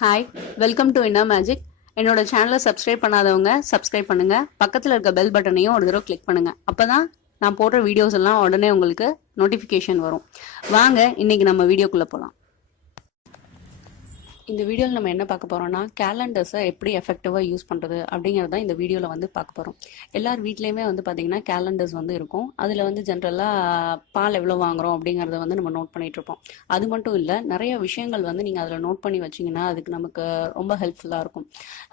Hi, welcome to inner magic. என்னோட சேனலை subscribe பண்ணாதவங்க சப்ஸ்கிரைப் பண்ணுங்க. பக்கத்தில் இருக்க பெல் பட்டனையும் ஒரு தடவை கிளிக் பண்ணுங்க. அப்பதான் நான் போடுற வீடியோஸ் எல்லாம் உடனே உங்களுக்கு நோட்டிஃபிகேஷன் வரும். வாங்க இன்னைக்கு நம்ம வீடியோக்குள்ள போகலாம். இந்த வீடியோவில் நம்ம என்ன பார்க்க போகிறோம்னா கேலண்டர்ஸை எப்படி எஃபெக்டிவாக யூஸ் பண்ணுறது அப்படிங்கிறத இந்த வீடியோவில் வந்து பார்க்க போகிறோம். எல்லார் வீட்லேயுமே வந்து பார்த்திங்கன்னா கேலண்டர்ஸ் வந்து இருக்கும். அதில் வந்து ஜென்ரலாக பால் எவ்வளோ வாங்குகிறோம் அப்படிங்கிறத வந்து நம்ம நோட் பண்ணிகிட்டு இருப்போம். அது மட்டும் இல்லை, நிறைய விஷயங்கள் வந்து நீங்கள் அதில் நோட் பண்ணி வச்சிங்கன்னா அதுக்கு நமக்கு ரொம்ப ஹெல்ப்ஃபுல்லாக இருக்கும்.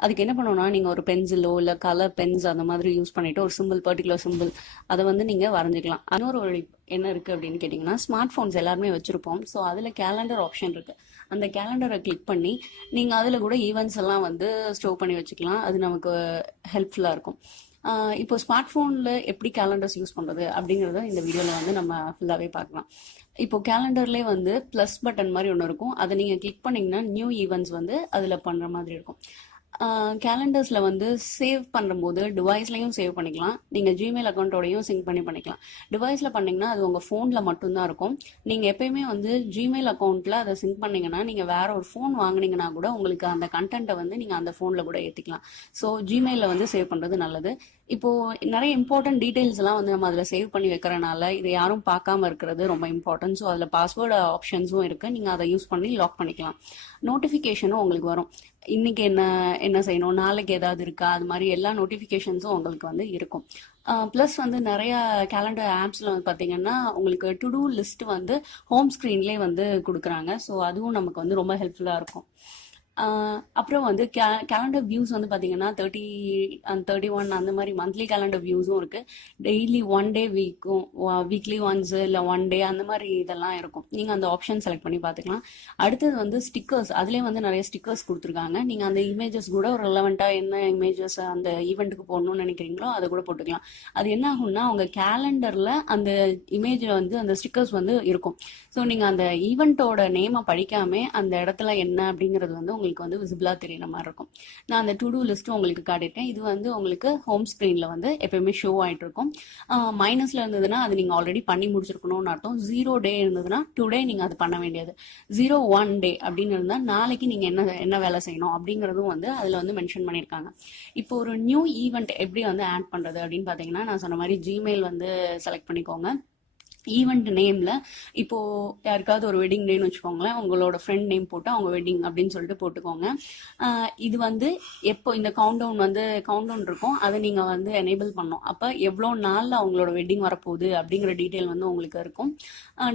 அதுக்கு என்ன பண்ணணும்னா, நீங்கள் ஒரு பென்சிலோ இல்லை கலர் பென்ஸ் அந்த மாதிரி யூஸ் பண்ணிவிட்டு ஒரு சிம்பிள், பர்டிகுலர் சிம்பிள் அதை வந்து நீங்கள் வரைஞ்சிக்கலாம். இன்னொரு வழி என்ன இருக்குது அப்படின்னு கேட்டிங்கன்னா, ஸ்மார்ட் ஃபோன்ஸ் எல்லாருமே வச்சுருப்போம். ஸோ அதில் கேலண்டர் ஆப்ஷன் இருக்குது. அந்த கேலண்டரை கிளிக் பண்ணி நீங்கள் அதில் கூட ஈவெண்ட்ஸ் எல்லாம் வந்து ஸ்டோர் பண்ணி வச்சுக்கலாம். அது நமக்கு ஹெல்ப்ஃபுல்லாக இருக்கும். இப்போ ஸ்மார்ட் ஃபோனில் எப்படி கேலண்டர்ஸ் யூஸ் பண்ணுறது அப்படிங்கிறத இந்த வீடியோவில் வந்து நம்ம ஃபுல்லாகவே பார்க்கலாம். இப்போ கேலண்டர்லேயே வந்து ப்ளஸ் பட்டன் மாதிரி ஒன்று இருக்கும். அதை நீங்கள் கிளிக் பண்ணிங்கன்னா நியூ ஈவெண்ட்ஸ் வந்து அதில் பண்ணுற மாதிரி இருக்கும். கேலண்டர்ஸில் வந்து சேவ் பண்ணும்போது டிவைஸ்லையும் சேவ் பண்ணிக்கலாம். நீங்கள் ஜிமெயில் அக்கௌண்ட்டோடையும் சிங்க் பண்ணிக்கலாம். டிவைஸில் பண்ணிங்கன்னா அது உங்கள் ஃபோனில் மட்டும்தான் இருக்கும். நீங்கள் எப்பயுமே வந்து ஜிமெயில் அக்கௌண்ட்டில் அதை சிங்க் பண்ணிங்கன்னா நீங்கள் வேற ஒரு ஃபோன் வாங்கினீங்கன்னா கூட உங்களுக்கு அந்த கண்டென்ட்டை வந்து நீங்கள் அந்த ஃபோனில் கூட ஏற்றிக்கலாம். ஸோ ஜிமெயிலில் வந்து சேவ் பண்ணுறது நல்லது. இப்போது நிறைய இம்பார்ட்டன்ட் டீட்டெயில்ஸ்லாம் வந்து நம்ம அதில் சேவ் பண்ணி வைக்கிறனால இதை யாரும் பார்க்காம இருக்கிறது ரொம்ப இம்பார்ட்டன்ட். ஸோ அதில் பாஸ்வேர்டு ஆப்ஷன்ஸும் இருக்குது. நீங்கள் அதை யூஸ் பண்ணி லாக் பண்ணிக்கலாம். நோட்டிஃபிகேஷனும் உங்களுக்கு வரும். இன்னைக்கு என்ன செய்யணும், நாளைக்கு ஏதாவது இருக்கா, அது மாதிரி எல்லா நோட்டிஃபிகேஷன்ஸும் உங்களுக்கு வந்து இருக்கும். ப்ளஸ் வந்து நிறைய கேலண்டர் ஆப்ஸில் வந்து பார்த்தீங்கன்னா உங்களுக்கு டு டூ லிஸ்ட் வந்து ஹோம் ஸ்க்ரீன்லேயே வந்து கொடுக்குறாங்க. ஸோ அதுவும் நமக்கு வந்து ரொம்ப ஹெல்ப்ஃபுல்லாக இருக்கும். அப்புறம் வந்து கேலண்டர் வியூஸ் வந்து பார்த்தீங்கன்னா 30 and 31 அந்த மாதிரி மந்த்லி கேலண்டர் வியூஸும் இருக்குது. Daily one day weekly once இல்லை ஒன் டே அந்த மாதிரி இதெல்லாம் இருக்கும். நீங்கள் அந்த ஆப்ஷன் செலக்ட் பண்ணி பார்த்துக்கலாம். அடுத்தது வந்து ஸ்டிக்கர்ஸ். அதுலேயே வந்து நிறைய ஸ்டிக்கர்ஸ் கொடுத்துருக்காங்க. நீங்கள் அந்த இமேஜஸ் கூட ஒரு ரெலவெண்ட்டாக என்ன இமேஜஸ் அந்த ஈவெண்ட்டுக்கு போடணும்னு நினைக்கிறீங்களோ அதை கூட போட்டுக்கலாம். அது என்ன ஆகும்னா உங்கள் கேலண்டரில் அந்த இமேஜில் வந்து அந்த ஸ்டிக்கர்ஸ் வந்து இருக்கும். ஸோ நீங்கள் அந்த ஈவெண்ட்டோட நேமை படிக்காம அந்த இடத்துல என்ன அப்படிங்கிறது வந்து உங்களுக்கு வந்து விசிபிளாக தெரியுற மாதிரி இருக்கும். நான் அந்த டு டூ லிஸ்ட்டும் உங்களுக்கு காட்டியிருக்கேன். இது வந்து உங்களுக்கு ஹோம் ஸ்க்ரீனில் வந்து எப்பயுமே ஷோ ஆகிட்டு இருக்கும். மைனஸில் இருந்ததுன்னா அது நீங்கள் ஆல்ரெடி பண்ணி முடிச்சிருக்கணும்னு அர்த்தம். 0 டே இருந்ததுன்னா டுடே நீங்கள் அது பண்ண வேண்டியது. 01 டே அப்படின்னு இருந்தால் நாளைக்கு நீங்கள் என்ன வேலை செய்யணும் அப்படிங்கிறதும் வந்து அதில் வந்து மென்ஷன் பண்ணியிருக்காங்க. இப்போ ஒரு நியூ ஈவெண்ட் எப்படி வந்து ஆட் பண்ணுறது அப்படின்னு பார்த்தீங்கன்னா, நான் சொன்ன மாதிரி ஜிமெயில் வந்து செலக்ட் பண்ணிக்கோங்க. ஈவெண்ட் நேமில் இப்போது யாருக்காவது ஒரு வெட்டிங் டேன்னு வச்சுக்கோங்களேன், உங்களோட ஃப்ரெண்ட் நேம் போட்டு அவங்க வெட்டிங் அப்படின்னு சொல்லிட்டு போட்டுக்கோங்க. இது வந்து எப்போ இந்த கவுண்டவுன் இருக்கும், அதை நீங்கள் வந்து எனேபிள் பண்ணணும். அப்போ எவ்வளோ நாளில் அவங்களோட வெட்டிங் வரப்போகுது அப்படிங்கிற டீட்டெயில் வந்து உங்களுக்கு இருக்கும்.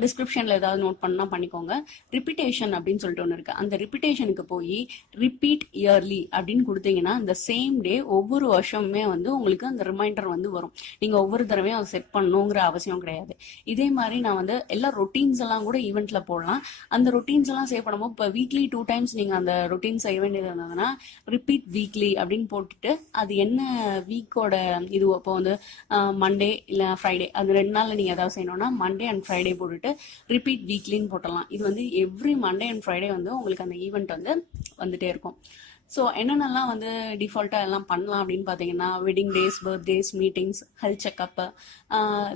டிஸ்கிரிப்ஷனில் ஏதாவது நோட் பண்ணால் பண்ணிக்கோங்க. ரிப்பீட்டேஷன் அப்படின்னு சொல்லிட்டு ஒன்று இருக்குது. அந்த ரிப்பீட்டேஷனுக்கு போய் ரிப்பீட் இயர்லி அப்படின்னு கொடுத்தீங்கன்னா அந்த சேம் டே ஒவ்வொரு வருஷமுமே வந்து உங்களுக்கு அந்த ரிமைண்டர் வந்து வரும். நீங்கள் ஒவ்வொரு தடவையும் அதை செட் பண்ணணுங்கிற அவசியம் கிடையாது. இதே மாதிரி நான் வந்து எல்லா ரொட்டீன்ஸ் எல்லாம் கூட ஈவெண்ட்ல போடலாம். அந்த ரொட்டீன்ஸ் எல்லாம் சேவ் பண்ணும்போது இப்போ வீக்லி 2 times நீங்க அந்த ரொட்டீன் செய்ய வேண்டியது இருந்ததுன்னா ரிப்பீட் வீக்லி அப்படின்னு போட்டுட்டு அது என்ன வீக்கோட இது இப்போ வந்து மண்டே இல்லை ஃப்ரைடே அது 2 நாள்ல நீங்க ஏதாவது செய்யணும்னா மண்டே அண்ட் ஃப்ரைடே போட்டுட்டு ரிப்பீட் வீக்லின்னு போட்டலாம். இது வந்து எவ்ரி மண்டே அண்ட் ஃப்ரைடே வந்து உங்களுக்கு அந்த ஈவெண்ட் வந்து வந்துட்டே இருக்கும். ஸோ என்னென்னலாம் வந்து டிஃபால்ட்டாக எல்லாம் பண்ணலாம் அப்படின்னு பார்த்தீங்கன்னா, wedding days, birthdays, meetings, health checkup.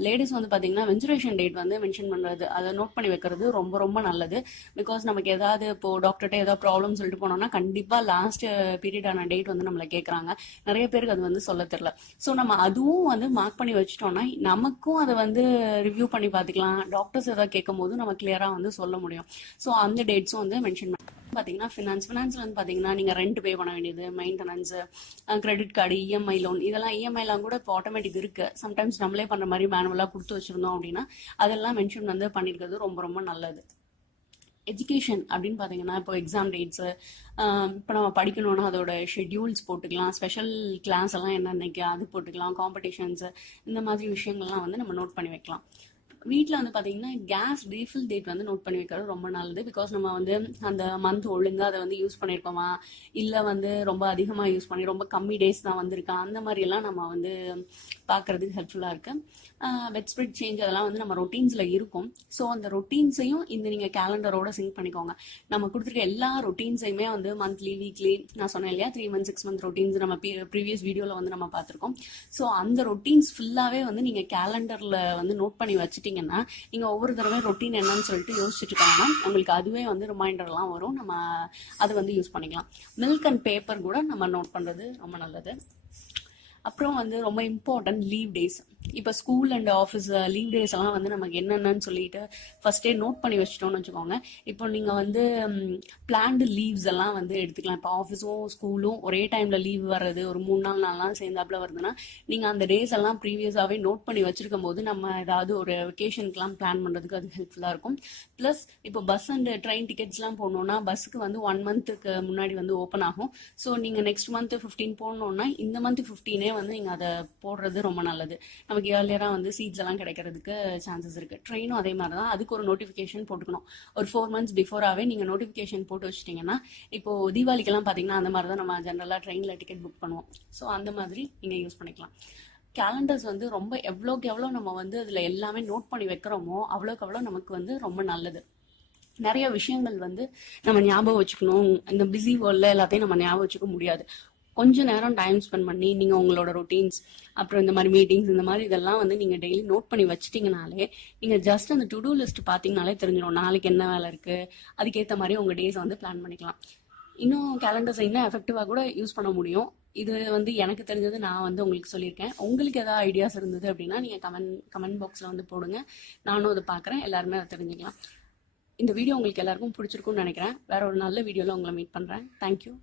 Ladies வந்து பார்த்தீங்கன்னா மென்சுரேஷன் டேட் வந்து மென்ஷன் பண்ணுறது, அதை நோட் பண்ணி வைக்கிறது ரொம்ப ரொம்ப நல்லது. பிகாஸ் நமக்கு ஏதாவது இப்போது டாக்டர்கிட்ட ஏதாவது ப்ராப்ளம் சொல்லிட்டு போனோம்னா கண்டிப்பாக லாஸ்ட் பீரியடான டேட் வந்து நம்மளை கேட்குறாங்க. நிறைய பேருக்கு அது வந்து சொல்ல தெரியல. ஸோ நம்ம அதுவும் வந்து மார்க் பண்ணி வச்சுட்டோம்னா நமக்கும் அதை வந்து ரிவ்யூ பண்ணி பார்த்துக்கலாம். டாக்டர்ஸ் ஏதாவது கேட்கும் போது நம்ம கிளியராக வந்து சொல்ல முடியும். ஸோ அந்த டேட்ஸும் வந்து மென்ஷன் பண்ணி பார்த்தீங்கன்னா ஃபினான்ஸ்ல வந்து பார்த்தீங்கன்னா நீங்கள் ரெண்ட் பே பண்ண வேண்டியது, maintenance, credit card, EMI loan, இதெல்லாம் இஎம்ஐலாம் கூட இப்போ ஆட்டோமேட்டிக் இருக்கு. சம்டைம்ஸ் நம்மளே பண்ணுற மாதிரி மேனுவலாக கொடுத்து வச்சிருந்தோம் அப்படின்னா அதெல்லாம் மென்ஷன் வந்து பண்ணியிருக்கிறது ரொம்ப ரொம்ப நல்லது. எஜுகேஷன் அப்படின்னு பார்த்தீங்கன்னா இப்போ எக்ஸாம் டேட்ஸு, இப்போ நம்ம படிக்கணும்னா அதோட ஷெட்யூல்ஸ் போட்டுக்கலாம். ஸ்பெஷல் கிளாஸ் எல்லாம் என்னென்னைக்கு அது போட்டுக்கலாம். காம்படிஷன்ஸு, இந்த மாதிரி விஷயங்கள்லாம் வந்து நம்ம நோட் பண்ணி வைக்கலாம். வீட்டில் வந்து பார்த்தீங்கன்னா கேஸ் ரீஃபில் டேட் வந்து நோட் பண்ணி வைக்கிறது ரொம்ப நல்லது. பிகாஸ் நம்ம வந்து அந்த மந்த் ஒழுங்காக அதை வந்து யூஸ் பண்ணியிருக்கோமா, இல்லை வந்து ரொம்ப அதிகமாக யூஸ் பண்ணி ரொம்ப கம்மி டேஸ் தான் வந்திருக்கா, அந்த மாதிரியெல்லாம் நம்ம வந்து பார்க்குறதுக்கு ஹெல்ப்ஃபுல்லாக இருக்குது. பெட் ஸ்ப்ரெட் சேஞ்ச் அதெல்லாம் வந்து நம்ம ரொட்டீன்ஸில் இருக்கும். ஸோ அந்த ரொட்டீன்ஸையும் இந்த நீங்கள் கேலண்டரோட சிங்க் பண்ணிக்கோங்க. நம்ம கொடுத்துருக்க எல்லா ரொட்டீன்ஸையுமே வந்து மந்த்லி, வீக்லி, நான் சொன்னேன் இல்லையா 3 month 6 month ரொட்டீன்ஸ் நம்ம ப்ரீவியஸ் வீடியோவில் வந்து நம்ம பார்த்துருக்கோம். ஸோ அந்த ரொட்டீன்ஸ் ஃபுல்லாகவே வந்து நீங்கள் கேலண்டரில் வந்து நோட் பண்ணி வச்சுட்டீங்க வச்சிட்டிங்கன்னா நீங்கள் ஒவ்வொரு தடவையும் ரொட்டீன் என்னன்னு சொல்லிட்டு யோசிச்சுட்டு இருக்காங்கன்னா உங்களுக்கு அதுவே வந்து ரிமைண்டர்லாம் வரும். நம்ம அதை வந்து யூஸ் பண்ணிக்கலாம். மில்க் அண்ட் பேப்பர் கூட நம்ம நோட் பண்ணுறது ரொம்ப நல்லது. அப்புறம் வந்து ரொம்ப இம்பார்ட்டன்ட் லீவ் டேஸ். இப்போ school and office leave days எல்லாம் வந்து நமக்கு என்னென்னு சொல்லிட்டு ஃபர்ஸ்டே நோட் பண்ணி வச்சிட்டோம்னு வச்சுக்கோங்க. இப்போ நீங்கள் வந்து பிளான்டு லீவ்ஸ் எல்லாம் வந்து எடுத்துக்கலாம். இப்போ ஆஃபீஸும் ஸ்கூலும் ஒரே டைமில் லீவ் வர்றது ஒரு 3 நாள் 4 நாள் சேர்ந்தாப்புல வருதுன்னா நீங்கள் அந்த டேஸ் எல்லாம் ப்ரீவியஸாகவே நோட் பண்ணி வச்சிருக்கும் போது நம்ம ஏதாவது ஒரு வெக்கேஷனுக்குலாம் பிளான் பண்ணுறதுக்கு அது ஹெல்ப்ஃபுல்லாக இருக்கும். ப்ளஸ் இப்போ பஸ் அண்ட் ட்ரெயின் டிக்கெட்ஸ்லாம் போடணுன்னா பஸ்ஸுக்கு வந்து 1 மந்த்துக்கு முன்னாடி வந்து ஓப்பன் ஆகும். ஸோ நீங்கள் நெக்ஸ்ட் மந்த் 15 போடணுன்னா இந்த மந்த் 15 வந்து நீங்கள் அதை போடுறது ரொம்ப நல்லது. நமக்கு ஏர்லியராக வந்து சீட்ஸ் எல்லாம் கிடைக்கிறதுக்கு சான்சஸ் இருக்குது. ட்ரெயினும் அதே மாதிரி தான், அதுக்கு ஒரு நோட்டிஃபிகேஷன் போட்டுக்கணும். ஒரு 4 மந்த்ஸ் பிஃபோராகவே நீங்கள் நோட்டிஃபிகேஷன் போட்டு வச்சிட்டிங்கன்னா, இப்போது தீபாவளிக்கெல்லாம் பார்த்தீங்கன்னா அந்த மாதிரி தான் நம்ம ஜென்ரலாக ட்ரெயினில் டிக்கெட் புக் பண்ணுவோம். ஸோ அந்த மாதிரி நீங்கள் யூஸ் பண்ணிக்கலாம். கேலண்டர்ஸ் வந்து ரொம்ப எவ்வளோக்கு எவ்வளோ நம்ம வந்து அதில் எல்லாமே நோட் பண்ணி வைக்கிறோமோ அவ்வளோக்கு எவ்வளோ நமக்கு வந்து ரொம்ப நல்லது. நிறைய விஷயங்கள் வந்து நம்ம ஞாபகம் வச்சுக்கணும். இந்த பிஸி வேர்ல்டில் எல்லாத்தையும் நம்ம ஞாபகம் வச்சுக்க முடியாது. கொஞ்ச நேரம் டைம் ஸ்பெண்ட் பண்ணி நீங்கள் உங்களோட ரொட்டீன்ஸ் அப்புறம் இந்த மாதிரி மீட்டிங்ஸ் இந்த மாதிரி இதெல்லாம் வந்து நீங்கள் டெய்லி நோட் பண்ணி வச்சிட்டிங்கனாலே நீங்கள் ஜஸ்ட் அந்த டு டூ லிஸ்ட் பார்த்தீங்கனாலே தெரிஞ்சிடும் நாளைக்கு என்ன வேலை இருக்குது. அதுக்கேற்ற மாதிரி உங்கள் டேஸை வந்து பிளான் பண்ணிக்கலாம். இன்னும் கேலண்டர்ஸை இன்னும் எஃபெக்டிவாக கூட யூஸ் பண்ண முடியும். இது வந்து எனக்கு தெரிஞ்சது நான் வந்து உங்களுக்கு சொல்லியிருக்கேன். உங்களுக்கு ஏதாவது ஐடியாஸ் இருந்தது அப்படின்னா நீங்கள் கமெண்ட் பாக்ஸில் வந்து போடுங்க. நானும் அதை பார்க்குறேன். எல்லாருமே அதை தெரிஞ்சுக்கலாம். இந்த வீடியோ உங்களுக்கு எல்லாருக்கும் பிடிச்சிருக்கும்னு நினைக்கிறேன். வேற ஒரு நல்ல வீடியோவில் உங்களை மீட் பண்ணுறேன். தேங்க்யூ.